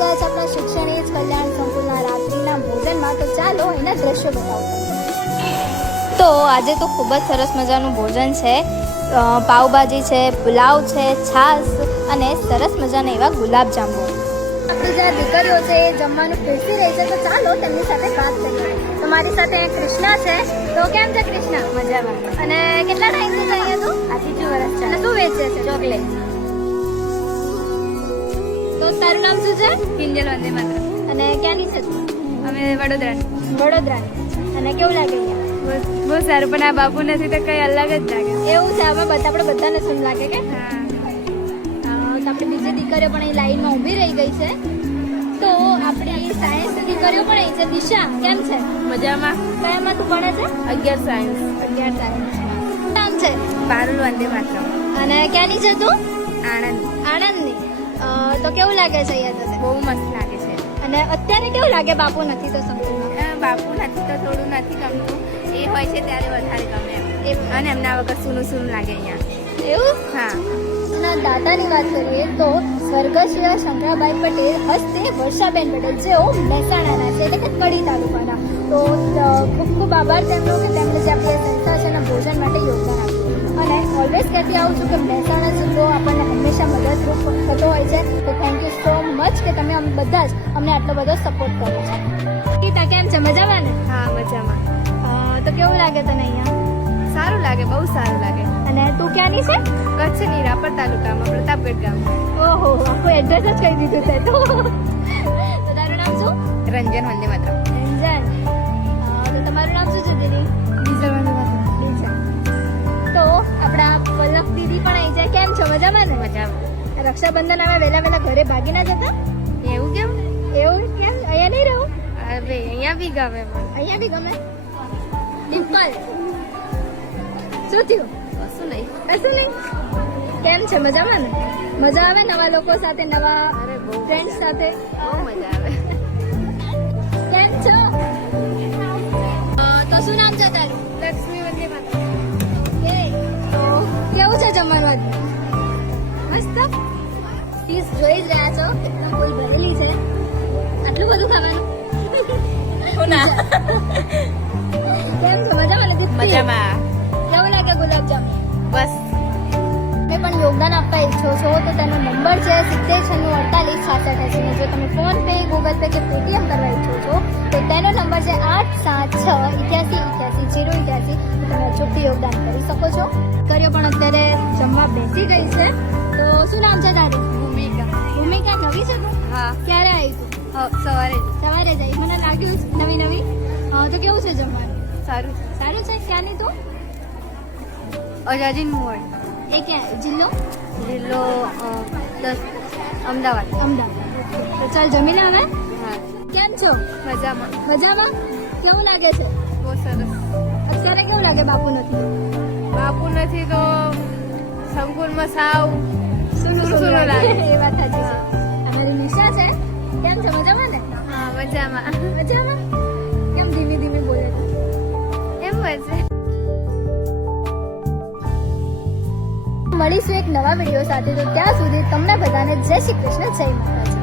ગયા છે આપણા શિક્ષણીય કલ્યાણ સંકુલના રાત્રિના ભોજનમાં. તો ચાલો એના દ્રશ્યો બતાવો. તો આજે તો ખૂબ જ સરસ મજાનું ભોજન છે. પાવભાજી છે, પુલાવ છે, છાશ અને સરસ મજાના એવા ગુલાબજાંબુ. આપણી જે દીકરીઓ છે એ જમવાનું પીરસી રહી છે, તો ચાલો તેમની સાથે વાત કરીએ. તમારી સાથે કૃષ્ણા છે. તો કેમ છે કૃષ્ણા? મજામાં. અને કેટલા ટાઈમથી છે અહીંયા તું? આ 3 વર્ષ છે. અને શું વેચે છે? ચોકલેટ. તો તારું નામ શું છે? કિંજલ વંદે માત્ર. અને ક્યાંની છે તું? અમે વડોદરાની. અને કેવું લાગે અહીંયા? બહુ સારું, પણ આ બાપુ નથી તો કઈ અલગ જ લાગે. એવું છે, આમાં આપણે બધાને શું લાગે કે હા. તો આપણે બીજી દીકરીઓ પણ અહીં લાઈનમાં ઊભી રહી ગઈ છે. તો આપણી સાયન્સની દીકરીઓ પણ અહીં છે. દિશા કેમ છે? મજામાં. કયામાં તું ભણે છે? 11 સાયન્સ. નામ છે? પારુલ વંદે માત્ર. અને ક્યાંની છે તું? આણંદની. તો કેવું લાગે છે અહીંયા તને? બહુ મસ્ત લાગે છે. અને અત્યારે કેવું લાગે? બાપુ નથી તો સંકુલમાં? બાપુ નથી તો થોડું નથી ગમતું. એ હોય છે ત્યારે વધારે ગમે એમ. અને એમના વગર સૂનું લાગે અહીંયા. એવું? હા. ના દાદાની વાત કરીએ તો સ્વર્ગસ્થ શંકરાભાઈ પટેલ હસ્તે વર્ષાબેન પટેલ, જેઓ મહેસાણાના છે, એટલે કે કડી તાલુકાના. તો ખૂબ ખૂબ આભાર તેમનો કે તેમણે જે આપણી સંસ્થા છે એના ભોજન માટે યોગદાન આપ્યું. અને ઓલવેઝ કહેતી આવું છું કે મહેસાણા જિલ્લો આપણને હંમેશા મદદરૂપ થતો હોય છે. તો થેન્ક યુ સો મચ કે તમે બધા જ અમને આટલો બધો સપોર્ટ કરો છો. ગીતા કેમ છે? મજામાં ને? હા, મજામાં. તો કેવું લાગે તને અહીંયા? સારું લાગે, બહુ સારું લાગે. અને તું ક્યાંની છે? કચ્છની, રાપર તાલુકામાં, પ્રતાપગઢ ગામ. ઓહો, આખું એડ્રેસ જ કહી દીધું છે. તો તારું નામ શું? રંજન વંદે માતરમ. રંજન. તો તમારું નામ શું છે દીદી? ડીઝલ વંદે માતરમ. તો આપણા પલક દીદી પણ આવી જાય. કેમ છો? મજામાં ને? મજામાં. રક્ષાબંધન આવે વહેલા ઘરે ભાગી ના જતા? એવું કેમ? અહીંયા નહીં રહું? અરે અહીંયા બી ગમે. અહીંયા બી ગમે. ડિમ્પલ શું થયું? કશું નહીં. કેમ છે? મજામાં ને? મજા આવે નવા લોકો સાથે, નવા ફ્રેન્ડ સાથે? બહુ મજા આવે. કેમ છો? તો શું નામ છે તારું? લક્ષ્મી વંદે માતરમ. તો કેવું છે જમવાનું? મસ્ત. પ્લીઝ જોઈ જ રહ્યા છો, એકદમ ફૂલ ભરેલી છે. આટલું બધું ખાવાનું? કેમ છો? મજામાં ને? મજામાં. કેવું લાગે ગુલાબજાંબુ? બસ. તમે પણ યોગદાન આપવા ઈચ્છો છો તો તેનો નંબર છે 7096486680. જો તમે ફોન પે, ગૂગલ પે કે પેટીએમ કરવા ઈચ્છો છો તો તેનો નંબર છે 8768888081. તમે અચૂકથી યોગદાન કરી શકો છો. કર્યો પણ અત્યારે જમવા બેસી ગઈ છે. તો શું નામ છે તારું? ભૂમિકા. નવી છે તું? હા. ક્યારે આવી તું? સવારે જ આવી. મને લાગ્યું નવી. તો કેવું છે જમવાનું? સારું છે. ક્યાંની તું? અજાજીન મોડ. એ ક્યાં? જિલ્લો અમદાવાદ. તો ચાલ જમી લે હવે. હા. કેમ છો? મજામાં. કેવું લાગે છે? બહુ સરસ. અત્યારે કેવું લાગે? બાપુ નથી તો સંકુલમાં સાવ સુનું લાગે. એ વાત સાચી છે. અમારી નિશા છે. કેમ છે? મજામાં ને? હા, મજામાં. કેમ ધીમી બોલે? એમ હોય છે. મળીશું એક નવા વિડીયો સાથે. તો ત્યાં સુધી તમને બધાને જય શ્રી કૃષ્ણ, જય માતાજી.